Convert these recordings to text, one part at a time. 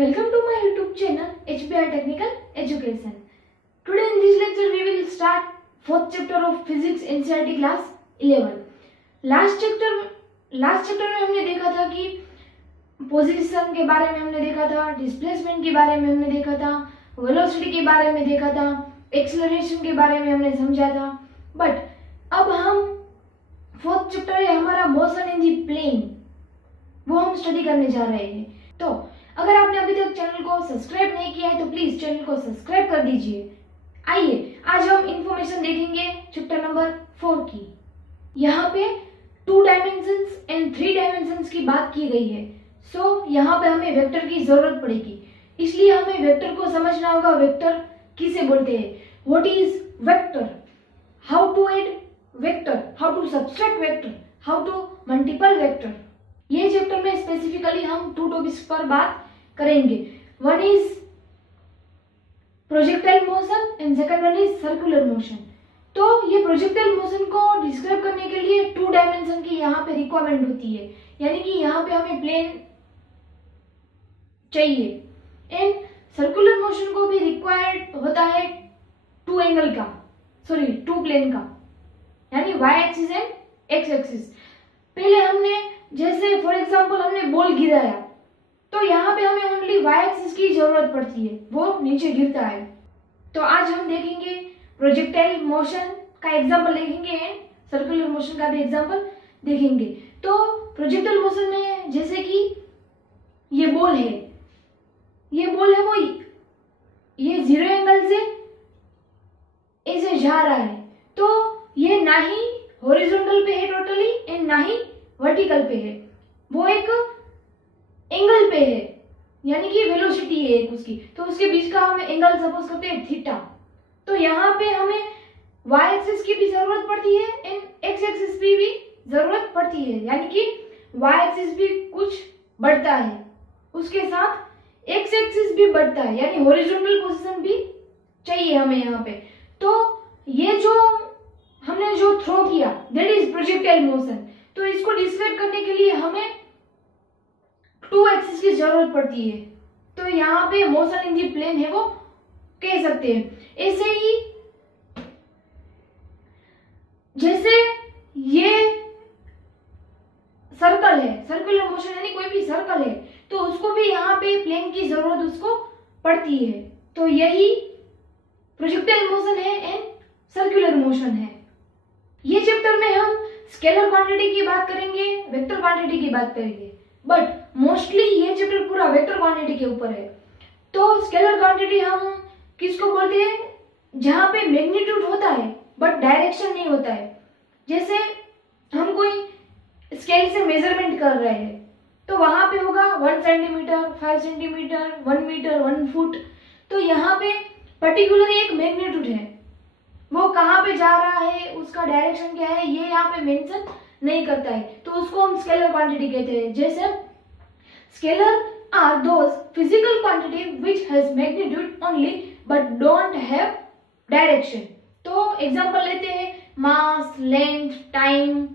Welcome to my YouTube channel HBR Technical Education. Today in this lecture we will start fourth chapter of Physics NCERT class 11. Last chapter में हमने देखा था कि position के बारे में हमने देखा था, डिस्प्लेसमेंट के बारे में हमने देखा था, वेलोसिटी के बारे में देखा था, एक्सेलरेशन के बारे में हमने समझा था। बट अब हम फोर्थ चैप्टर है हमारा मोशन इन दी प्लेन, वो हम स्टडी करने जा रहे हैं। तो अगर आपने अभी तक चैनल को सब्सक्राइब नहीं किया है तो प्लीज चैनल को सब्सक्राइब कर दीजिए। आइए आज हम इंफॉर्मेशन देखेंगे चैप्टर नंबर 4 की। यहाँ पे 2 डायमेंशंस एंड 3 डायमेंशंस की बात की गई है। सो यहाँ पे हमें वेक्टर की जरूरत पड़ेगी, इसलिए हमें वेक्टर को समझना होगा। वेक्टर किसे बोलते हैं, what is vector, how to add vector, how to subtract vector, how to multiple vector. ये चैप्टर में स्पेसिफिकली हम 2 टॉपिक्स पर बात करेंगे। One is projectile motion and second one is circular motion. तो ये प्रोजेक्टाइल मोशन को डिस्क्राइब करने के लिए 2 डायमेंशन की यहाँ पे रिक्वायरमेंट होती है, यानी कि यहाँ पे हमें प्लेन चाहिए। एंड सर्कुलर मोशन को भी रिक्वायर्ड होता है 2 एंगल का, 2 प्लेन का, यानी Y axis and X axis. पहले हमने जैसे फॉर एग्जांपल हमने बॉल गिराया तो यहाँ पे हमें ओनली वाई एक्सिस की जरूरत पड़ती है, वो नीचे गिरता है। तो आज हम देखेंगे प्रोजेक्टाइल मोशन का एग्जांपल देखेंगे एंड सर्कुलर मोशन का भी एग्जांपल देखेंगे। तो प्रोजेक्टाइल मोशन में जैसे कि ये बॉल है वो ये 0 एंगल से ऐसे जा रहा है, तो ये ना ही हॉरिजॉन्टल पे है टोटली एंड ना ही वर्टिकल पे है, वो एक एंगल पे है, यानी कि वेलोसिटी है एक उसकी। तो उसके बीच का हम एंगल सपोज करते हैं थीटा। तो यहाँ पे हमें वाई एक्सिस की भी जरूरत पड़ती है एंड एक्स एक्सिस की भी जरूरत पड़ती है, यानी कि वाई एक्सिस भी कुछ बढ़ता है, उसके साथ एक्स एक्सिस भी बढ़ता है, यानी हॉरिजॉन्टल पोजीशन भी चाहिए हमें यहाँ पे। तो ये जो हमने जो थ्रो किया दैट इज प्रोजेक्टाइल मोशन। तो इसको डिस्क्राइब करने के लिए हमें 2 एक्सिस की जरूरत पड़ती है। तो यहाँ पे मोशन इन दी प्लेन है वो कह सकते हैं। ऐसे ही जैसे ये सर्कल है, सर्कुलर मोशन यानी कोई भी सर्कल है, तो उसको भी यहाँ पे प्लेन की जरूरत उसको पड़ती है। तो यही प्रोजेक्टाइल मोशन है एंड सर्कुलर मोशन है। ये चैप्टर में हम स्केलर क्वांटिटी की बात करेंगे, वेक्टर क्वांटिटी की बात करेंगे, बट मोस्टली ये चैप्टर पूरा वेक्टर क्वांटिटी के ऊपर है। तो स्केलर क्वांटिटी हम किसको बोलते हैं, जहां पे मैग्नीट्यूड होता है बट डायरेक्शन नहीं होता है। जैसे हम कोई स्केल से मेजरमेंट कर रहे हैं तो वहां पे होगा 1 सेंटीमीटर, 5 सेंटीमीटर, 1 मीटर, 1 फुट। तो यहाँ पे पर्टिकुलर एक मैग्नीट्यूड है, वो कहाँ पे जा रहा है, उसका डायरेक्शन क्या है, ये यहाँ पे मेंशन नहीं करता है, तो उसको हम स्केलर क्वांटिटी कहते हैं। जैसे scalar are those physical quantity which has magnitude only but don't have direction. तो एग्जांपल लेते हैं mass, length, time,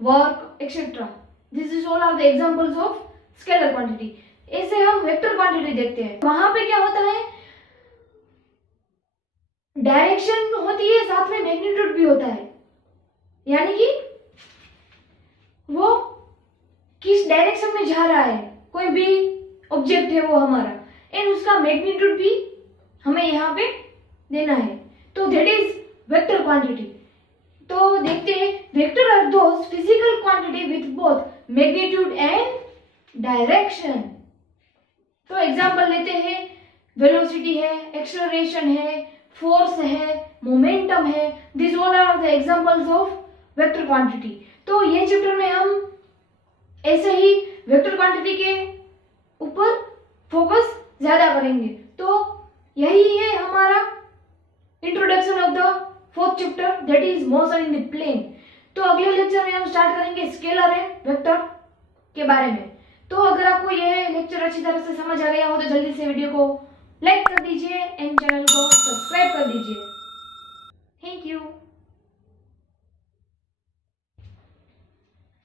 work etcetera. This is all are the examples of scalar quantity. ऐसे हम वेक्टर क्वांटिटी देखते हैं, वहां पे क्या होता है, डायरेक्शन होती है, साथ में मैग्नीट्यूड भी होता है, यानी कि वो किस डायरेक्शन में जा रहा है, कोई भी ऑब्जेक्ट है वो हमारा, एंड उसका मैग्नीट्यूड भी हमें यहाँ पे देना है। तो दैट इज वेक्टर क्वांटिटी। तो देखते हैं vector are those physical quantity with both magnitude and direction. तो एग्जांपल लेते हैं, वेलोसिटी है, एक्सेलरेशन है, फोर्स है, मोमेंटम है। This all are the examples of vector quantity. तो ये चैप्टर में हम ऐसे ही वेक्टर क्वांटिटी के ऊपर फोकस ज्यादा करेंगे। तो यही है हमारा introduction of the fourth chapter that is motion in the plane. तो अगले लेक्चर में हम स्टार्ट करेंगे स्केलर एंड वेक्टर के बारे में। तो अगर आपको यह लेक्चर अच्छी तरह से समझ आ गया हो तो जल्दी से वीडियो को लाइक कर दीजिए एंड चैनल को सब्सक्राइब कर दीजिए। Thank you.